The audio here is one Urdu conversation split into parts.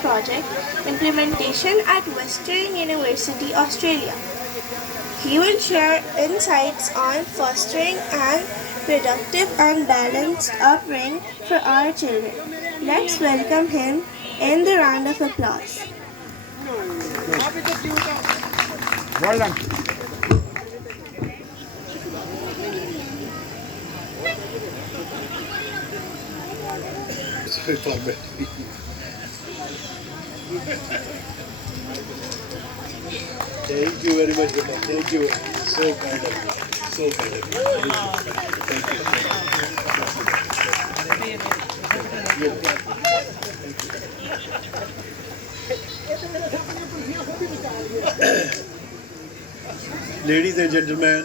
project implementation at Western University, Australia. He will share insights on fostering an productive and balanced upbringing for our children. Let's welcome him in the round of applause. Well done. Thank you very much, Baba. Thank you. So kind of you. So kind of you. Thank you. Ladies and gentlemen,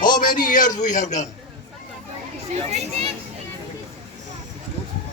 How many years we have done?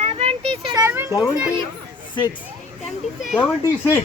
76.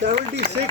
76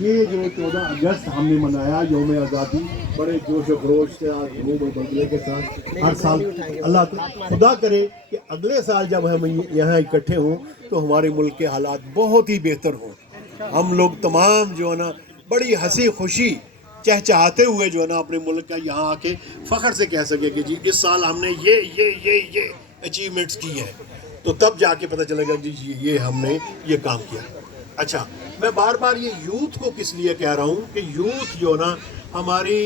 یہ جو 14 اگست ہم نے منایا یوم آزادی بڑے جوش و خروش سے دھوم و بلبلے کے ساتھ ہر سال. اللہ خدا کرے کہ اگلے سال جب ہم یہاں اکٹھے ہوں تو ہمارے ملک کے حالات بہت ہی بہتر ہوں. ہم لوگ تمام جو ہے نا بڑی ہنسی خوشی چہچہاتے ہوئے جو ہے نا اپنے ملک کا یہاں آ کے فخر سے کہہ سکے کہ جی اس سال ہم نے یہ اچیومنٹس کی ہیں. تو تب جا کے پتہ چلے گا جی یہ ہم نے یہ کام کیا. اچھا میں بار بار یہ یوتھ کو کس لیے کہہ رہا ہوں کہ یوتھ جو نا ہماری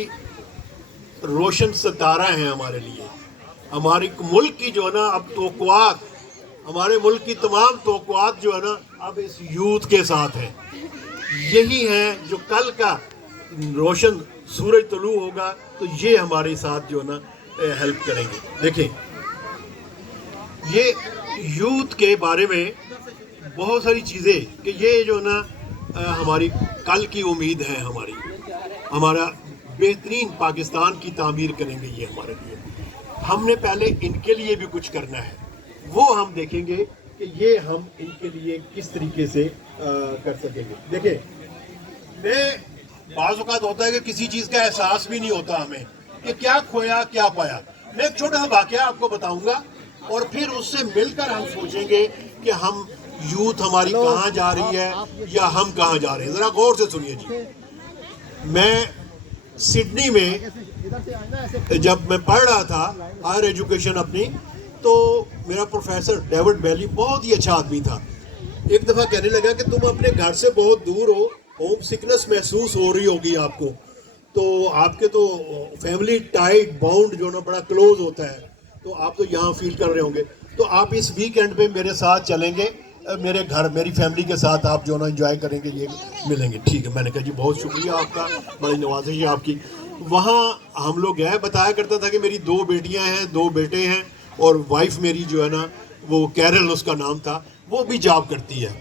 روشن ستارہ ہیں ہمارے لیے. ہماری ملک کی جو ہے نا اب توقعات, ہمارے ملک کی تمام توقعات جو ہے نا اب اس یوتھ کے ساتھ ہیں. یہی ہیں جو کل کا روشن سورج طلوع ہوگا تو یہ ہمارے ساتھ جو ہے نا ہیلپ کریں گے. دیکھیں یہ یوتھ کے بارے میں بہت ساری چیزیں کہ یہ جو نا ہماری کل کی امید ہے, ہمارا بہترین پاکستان کی تعمیر کریں گے یہ ہمارے لیے. ہم نے پہلے ان کے لیے بھی کچھ کرنا ہے, وہ ہم دیکھیں گے کہ یہ ہم ان کے لیے کس طریقے سے کر سکیں گے. دیکھیں میں بعض اوقات ہوتا ہے کہ کسی چیز کا احساس بھی نہیں ہوتا ہمیں کہ کیا کھویا کیا پایا. میں ایک چھوٹا سا واقعہ آپ کو بتاؤں گا اور پھر اس سے مل کر ہم سوچیں گے کہ ہم یوتھ ہماری کہاں جا رہی ہے یا ہم کہاں جا رہے ہیں. ذرا غور سے سنیے جی. میں سڈنی میں جب میں پڑھ رہا تھا ہائر ایجوکیشن اپنی, تو میرا پروفیسر ڈیوڈ بیلی بہت ہی اچھا آدمی تھا. ایک دفعہ کہنے لگا کہ تم اپنے گھر سے بہت دور ہو, ہوم سکنس محسوس ہو رہی ہوگی آپ کو, تو آپ کے تو فیملی ٹائٹ باؤنڈ جو نا بڑا کلوز ہوتا ہے, تو آپ تو یہاں فیل کر رہے ہوں گے. تو آپ اس ویکینڈ پہ میرے ساتھ چلیں گے میرے گھر, میری فیملی کے ساتھ آپ جو نا انجوائے کریں گے, یہ ملیں گے. ٹھیک ہے. میں نے کہا جی بہت شکریہ آپ کا, بڑی نوازش ہے آپ کی. وہاں ہم لوگ گئے, بتایا کرتا تھا کہ میری 2 بیٹیاں ہیں 2 بیٹے ہیں, اور وائف میری جو ہے نا وہ کیرل اس کا نام تھا, وہ بھی جاب کرتی ہے.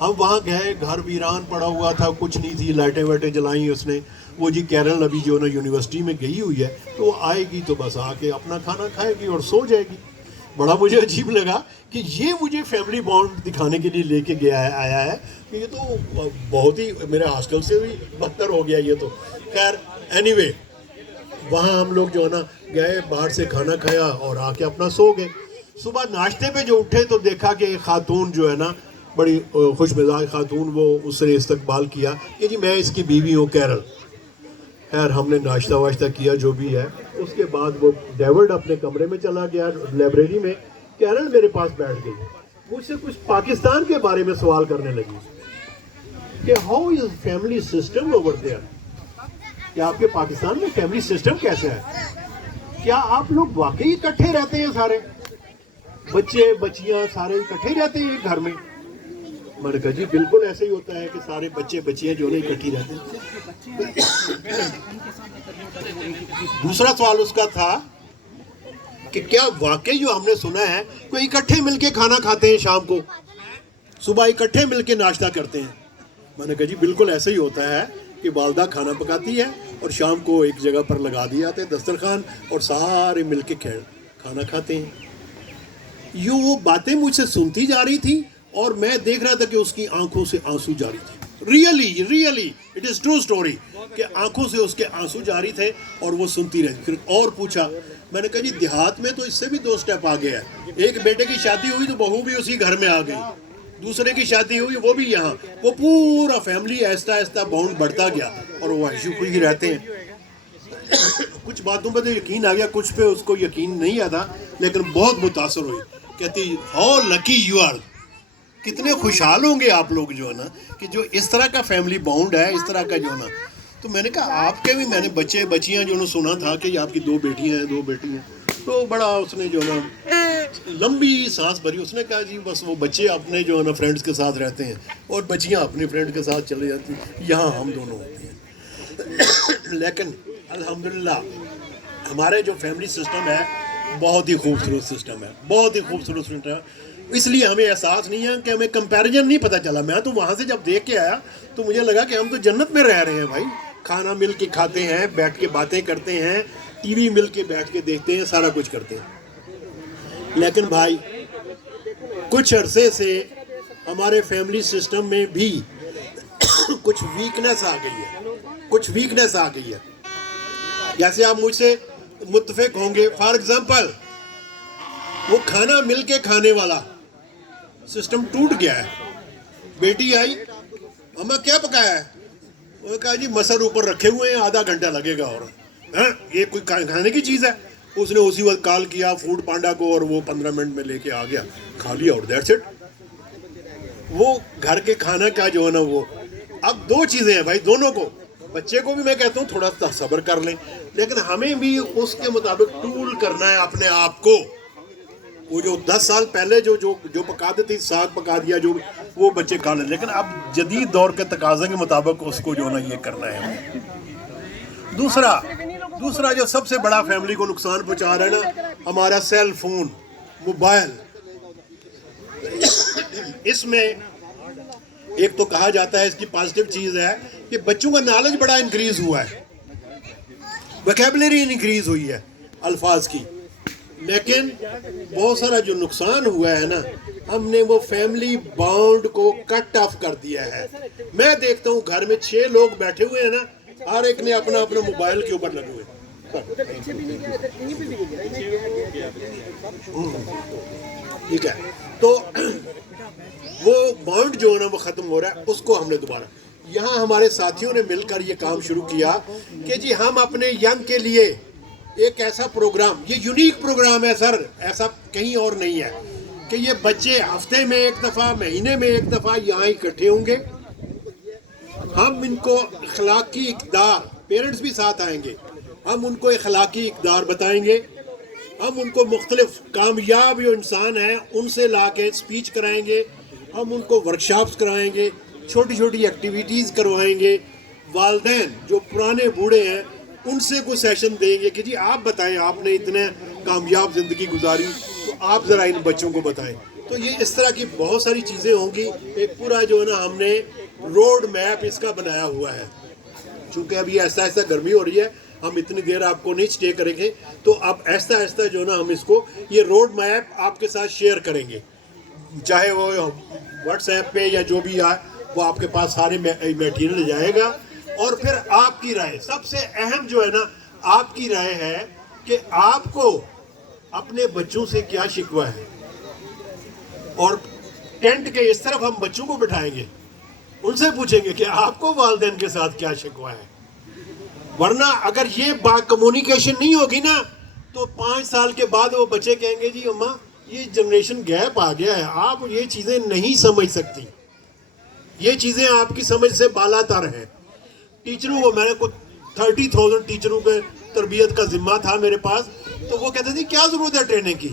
ہم وہاں گئے, گھر ویران پڑا ہوا تھا, کچھ نہیں تھی, لائٹیں وائٹیں جلائیں اس نے. وہ جی کیرل ابھی جو نا یونیورسٹی میں گئی ہوئی ہے, تو وہ آئے گی تو بس آ کے اپنا کھانا کھائے گی اور سو جائے گی. بڑا مجھے عجیب لگا کہ یہ مجھے فیملی بانڈ دکھانے کے لیے لے کے آیا ہے کہ یہ تو بہت ہی میرے ہاسٹل سے بھی بدتر ہو گیا یہ تو. خیر اینی وے, وہاں ہم لوگ جو ہے نا گئے, باہر سے کھانا کھایا اور آ کے اپنا سو گئے. صبح ناشتے پہ جو اٹھے تو دیکھا کہ ایک خاتون جو ہے نا بڑی خوش مزاج خاتون, وہ اس نے استقبال کیا کہ جی میں اس کی بیوی ہوں کیرل. خیر ہم نے ناشتہ واشتہ کیا جو بھی ہے. اس کے بعد وہ ڈیوڈ اپنے کمرے میں چلا گیا لائبریری میں, کیرل میرے پاس بیٹھ گئی, مجھ سے کچھ پاکستان کے بارے میں سوال کرنے لگی کہ how is family system over there, کہ آپ کے پاکستان میں فیملی سسٹم کیسے ہے, کیا آپ لوگ واقعی اکٹھے رہتے ہیں, سارے بچے بچیاں سارے اکٹھے رہتے ہیں گھر میں. میں نے کہا جی بالکل ایسے ہی ہوتا ہے کہ سارے بچے بچیاں جو ہے اکٹھی رہتے ہیں. دوسرا سوال اس کا تھا کہ کیا واقعی جو ہم نے سنا ہے کوئی اکٹھے مل کے کھانا کھاتے ہیں, شام کو صبح اکٹھے مل کے ناشتہ کرتے ہیں. میں نے کہا جی بالکل ایسے ہی ہوتا ہے کہ والدہ کھانا پکاتی ہے اور شام کو ایک جگہ پر لگا دیا جاتے ہیں دسترخوان اور سارے مل کے کھانا کھاتے ہیں. یوں وہ باتیں مجھ سے سنتی جا رہی تھی اور میں دیکھ رہا تھا کہ اس کی آنکھوں سے آنسو جاری تھے. Really it is true story کہ آنکھوں سے اس کے آنسو جاری تھے اور وہ سنتی رہی. پھر اور پوچھا, میں نے کہا جی دیہات میں تو اس سے بھی 2 سٹیپ آگے ہے. ایک بیٹے کی شادی ہوئی تو بہو بھی اسی گھر میں آ گئی, دوسرے کی شادی ہوئی وہ بھی یہاں, وہ پورا فیملی آہستہ آہستہ باؤنڈ بڑھتا گیا اور وہ عیش و خوشی رہتے ہیں. کچھ باتوں پہ تو یقین آ گیا, کچھ پہ اس کو یقین نہیں آتا, لیکن بہت متاثر ہوئی. کہتی ہاؤ لکی یو آر, کتنے خوشحال ہوں گے آپ لوگ جو ہے نا کہ جو اس طرح کا فیملی باؤنڈ ہے, اس طرح کا جو ہے نا. تو میں نے کہا آپ کے بھی, میں نے بچے بچیاں جو نے سنا تھا کہ آپ کی 2 بیٹیاں ہیں 2 بیٹی ہیں, تو بڑا اس نے جو ہے نا لمبی سانس بھری. اس نے کہا جی بس وہ بچے اپنے جو ہے نا فرینڈس کے ساتھ رہتے ہیں اور بچیاں اپنے فرینڈ کے ساتھ چلے جاتی ہیں, یہاں ہم دونوں ہوتے ہیں. لیکن الحمدللہ ہمارے جو فیملی سسٹم ہے بہت ہی خوبصورت سسٹم ہے, بہت ہی خوبصورت سسٹم ہے. اس لیے ہمیں احساس نہیں ہے کہ ہمیں کمپیریزن نہیں پتہ چلا. میں تو وہاں سے جب دیکھ کے آیا تو مجھے لگا کہ ہم تو جنت میں رہ رہے ہیں بھائی. کھانا مل کے کھاتے ہیں, بیٹھ کے باتیں کرتے ہیں, ٹی وی مل کے بیٹھ کے دیکھتے ہیں, سارا کچھ کرتے ہیں. لیکن بھائی کچھ عرصے سے ہمارے فیملی سسٹم میں بھی کچھ ویکنیس آ گئی ہے. جیسے آپ مجھ سے متفق ہوں گے, فار ایگزامپل وہ کھانا مل کے کھانے والا سسٹم ٹوٹ گیا ہے. بیٹی آئی, اماں کیا پکایا ہے؟ وہ کہا جی مسر اوپر رکھے ہوئے ہیں, آدھا گھنٹہ لگے گا. اور یہ کوئی کھانے کی چیز ہے؟ اس نے اسی وقت کال کیا فوڈ پانڈا کو اور وہ 15 منٹ میں لے کے آ گیا, کھا لیا اور دیٹس اٹ. وہ گھر کے کھانا کا جو ہے نا وہ, اب دو چیزیں ہیں بھائی دونوں کو, بچے کو بھی میں کہتا ہوں تھوڑا سا صبر کر لیں, لیکن ہمیں بھی اس کے مطابق ٹول کرنا ہے اپنے آپ کو. وہ جو 10 سال پہلے جو پکا دیتی, ساگ پکا دیا جو, وہ بچے کھا لیں, لیکن اب جدید دور کے تقاضے کے مطابق اس کو جو ہے نا یہ کرنا ہے. دوسرا جو سب سے بڑا فیملی کو نقصان پہنچا رہا ہے نا, ہمارا سیل فون, موبائل. اس میں ایک تو کہا جاتا ہے اس کی پازیٹیو چیز ہے کہ بچوں کا نالج بڑا انکریز ہوا ہے, ویکیبلری انکریز ہوئی ہے الفاظ کی, لیکن بہت سارا جو نقصان ہوا ہے نا, ہم نے وہ فیملی باؤنڈ کو کٹ آف کر دیا ہے. میں دیکھتا ہوں گھر میں 6 لوگ بیٹھے ہوئے ہیں نا, ہر ایک نے اپنا موبائل کے اوپر لگے ہوئے. ٹھیک ہے, تو وہ باؤنڈ جو ہے نا وہ ختم ہو رہا ہے. اس کو ہم نے دوبارہ یہاں ہمارے ساتھیوں نے مل کر یہ کام شروع کیا کہ جی ہم اپنے ینگ کے لیے ایک ایسا پروگرام, یہ یونیک پروگرام ہے سر, ایسا کہیں اور نہیں ہے, کہ یہ بچے ہفتے میں ایک دفعہ, مہینے میں ایک دفعہ یہاں اکٹھے ہوں گے. ہم ان کو اخلاقی اقدار, پیرنٹس بھی ساتھ آئیں گے, ہم ان کو اخلاقی اقدار بتائیں گے. ہم ان کو مختلف کامیاب جو انسان ہیں ان سے لا کے اسپیچ کرائیں گے. ہم ان کو ورکشاپس کرائیں گے, چھوٹی چھوٹی ایکٹیویٹیز کروائیں گے. والدین جو پرانے بوڑھے ہیں ان سے کوئی سیشن دیں گے کہ جی آپ بتائیں, آپ نے اتنے کامیاب زندگی گزاری, تو آپ ذرا ان بچوں کو بتائیں. تو یہ اس طرح کی بہت ساری چیزیں ہوں گی. ایک پورا جو ہے نا ہم نے روڈ میپ اس کا بنایا ہوا ہے. چونکہ ابھی ایسا گرمی ہو رہی ہے, ہم اتنی دیر آپ کو نہیں اسٹے کریں گے, تو اب ایسا جو ہے نا ہم اس کو یہ روڈ میپ آپ کے ساتھ شیئر کریں گے, چاہے وہ واٹس ایپ پہ یا جو بھی آئے, وہ آپ کے پاس سارے میٹیریل جائے گا. اور پھر آپ کی رائے, سب سے اہم جو ہے نا آپ کی رائے ہے کہ آپ کو اپنے بچوں سے کیا شکوہ ہے. اور ٹینٹ کے اس طرف ہم بچوں کو بٹھائیں گے, ان سے پوچھیں گے کہ آپ کو والدین کے ساتھ کیا شکوہ ہے. ورنہ اگر یہ کمیونیکیشن نہیں ہوگی نا, تو 5 سال کے بعد وہ بچے کہیں گے جی اماں یہ جنریشن گیپ آ گیا ہے, آپ یہ چیزیں نہیں سمجھ سکتی, یہ چیزیں آپ کی سمجھ سے بالا تر ہیں. ٹیچروں کو, میں نے 30,000 ٹیچروں کے تربیت کا ذمہ تھا میرے پاس, تو وہ کہتے تھے کیا ضرورت ہے ٹریننگ کی.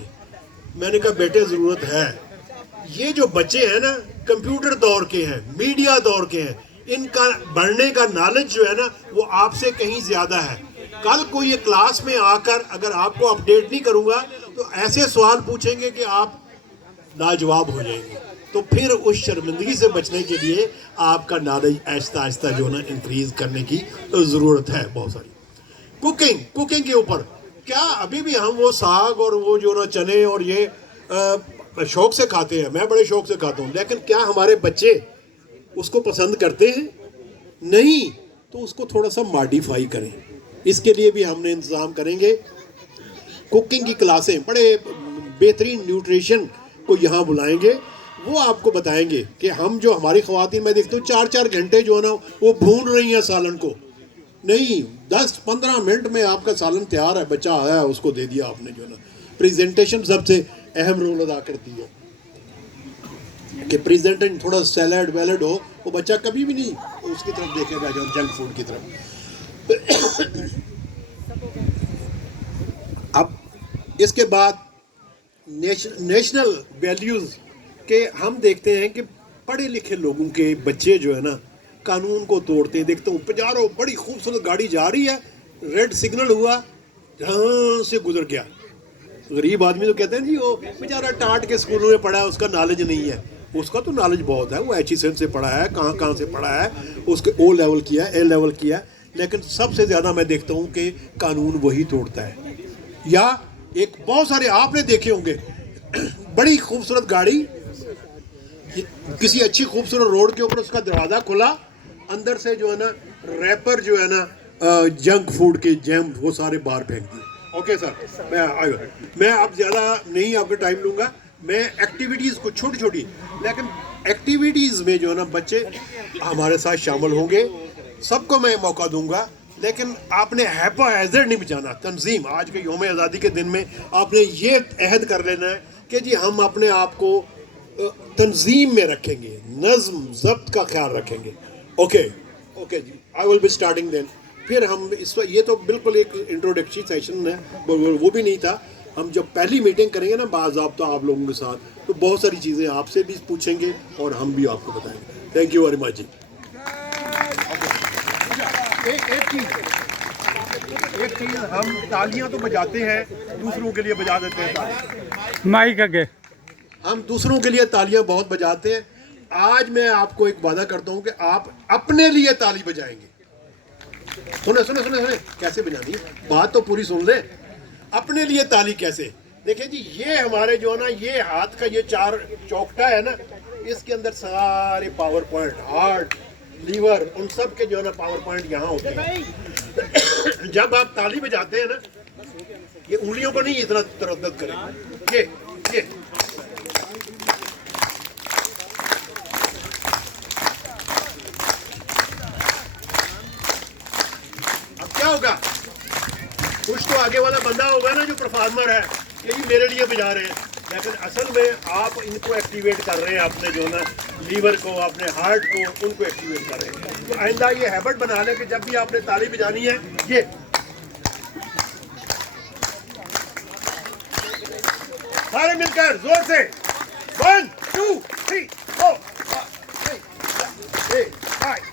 میں نے کہا بیٹے ضرورت ہے. یہ جو بچے ہیں نا کمپیوٹر دور کے ہیں, میڈیا دور کے ہیں, ان کا بڑھنے کا نالج جو ہے نا وہ آپ سے کہیں زیادہ ہے. کل کوئی یہ کلاس میں آ کر اگر آپ کو اپڈیٹ نہیں کروں گا تو ایسے سوال پوچھیں گے کہ آپ لاجواب ہو جائیں گے. تو پھر اس شرمندگی سے بچنے کے لیے آپ کا نالج آہستہ جو نا انکریز کرنے کی ضرورت ہے. بہت ساری کوکنگ کے اوپر کیا ابھی بھی ہم وہ ساگ اور وہ جو نا چنے اور یہ شوق سے کھاتے ہیں, میں بڑے شوق سے کھاتا ہوں, لیکن کیا ہمارے بچے اس کو پسند کرتے ہیں؟ نہیں. تو اس کو تھوڑا سا ماڈیفائی کریں. اس کے لیے بھی ہم نے انتظام کریں گے. کوکنگ کی کلاسیں, بڑے بہترین نیوٹریشن کو یہاں بلائیں گے, وہ آپ کو بتائیں گے کہ ہم جو ہماری خواتین, میں دیکھتا ہوں 4 گھنٹے جو ہے نا وہ بھون رہی ہیں سالن کو. نہیں, 10-15 منٹ میں آپ کا سالن تیار ہے, بچہ آیا ہے اس کو دے دیا آپ نے. جو ہے نا پریزنٹیشن سب سے اہم رول ادا کرتی ہے کہ پریزنٹیشن تھوڑا سیلڈ ویلڈ ہو, وہ بچہ کبھی بھی نہیں اس کی طرف دیکھے گا جو جنک فوڈ کی طرف. اب اس کے بعد نیشنل ویلیوز کہ ہم دیکھتے ہیں کہ پڑھے لکھے لوگوں کے بچے جو ہے نا قانون کو توڑتے ہیں. دیکھتا ہوں پجارو بڑی خوبصورت گاڑی جا رہی ہے, ریڈ سگنل ہوا, جہاں سے گزر گیا. غریب آدمی تو کہتے ہیں جی وہ بیچارہ ٹاٹ کے اسکولوں میں پڑھا ہے, اس کا نالج نہیں ہے. اس کا تو نالج بہت ہے, وہ HSN سے پڑھا ہے, کہاں سے پڑھا ہے, اس کے O لیول کیا, A لیول کیا, لیکن سب سے زیادہ میں دیکھتا ہوں کہ قانون وہی توڑتا ہے. یا ایک بہت سارے آپ نے دیکھے ہوں گے, بڑی خوبصورت گاڑی کسی اچھی خوبصورت روڈ کے اوپر, اس کا دروازہ کھلا اندر سے جو ہے نا ریپر جو ہے نا جنک فوڈ کے جیم وہ سارے باہر پھینک دیے. اوکے سر, میں اب زیادہ نہیں آپ کا ٹائم لوں گا. میں ایکٹیویٹیز کو چھوٹی چھوٹی لیکن ایکٹیویٹیز میں جو ہے نا بچے ہمارے ساتھ شامل ہوں گے, سب کو میں موقع دوں گا, لیکن آپ نے ہیپا ہیزرڈ نہیں بچانا. تنظیم آج کے یوم آزادی کے دن میں آپ نے یہ عہد کر لینا ہے کہ جی ہم اپنے آپ کو تنظیم میں رکھیں گے, نظم ضبط کا خیال رکھیں گے. اوکے جی, I will be starting then. پھر ہم اس وقت یہ تو بالکل ایک انٹروڈکشن سیشن ہے, وہ بھی نہیں تھا. ہم جب پہلی میٹنگ کریں گے نا باضابطہ آپ لوگوں کے ساتھ, تو بہت ساری چیزیں آپ سے بھی پوچھیں گے اور ہم بھی آپ کو بتائیں گے. تھینک یو ویری مچ جی. ایک چیز ہم تالیاں تو بجاتے ہیں, دوسروں کے لیے بجا دیتے ہیں. مائک آگے. ہم دوسروں کے لیے تالیاں بہت بجاتے ہیں. آج میں آپ کو ایک وعدہ کرتا ہوں کہ آپ اپنے لیے تالی بجائیں گے. سنیں کیسے بجانی ہے, بات تو پوری سن لیں. اپنے لیے تالی کیسے, دیکھیں جی یہ ہمارے جو ہے نا یہ ہاتھ کا یہ 4 چوکٹا ہے نا, اس کے اندر سارے پاور پوائنٹ, ہارٹ, لیور, ان سب کے جو ہے نا پاور پوائنٹ یہاں ہوتے ہیں. جب آپ تالی بجاتے ہیں نا, یہ انگلیوں پر نہیں اتنا تردد کریں. یہ اب کیا ہوگا, کچھ تو آگے والا بندہ ہوگا نا جو پرفارمر ہے, یہ بھی میرے لیے بجا رہے ہیں, لیکن اصل میں آپ ان کو ایکٹیویٹ کر رہے ہیں, اپنے جو نا لیور کو, اپنے ہارٹ کو, ان کو ایکٹیویٹ کر رہے ہیں. تو آئندہ یہ ہیبٹ بنا لیں کہ جب بھی آپ نے تالی بجانی ہے, یہ سارے مل کر زور سے 1 2 3 4 5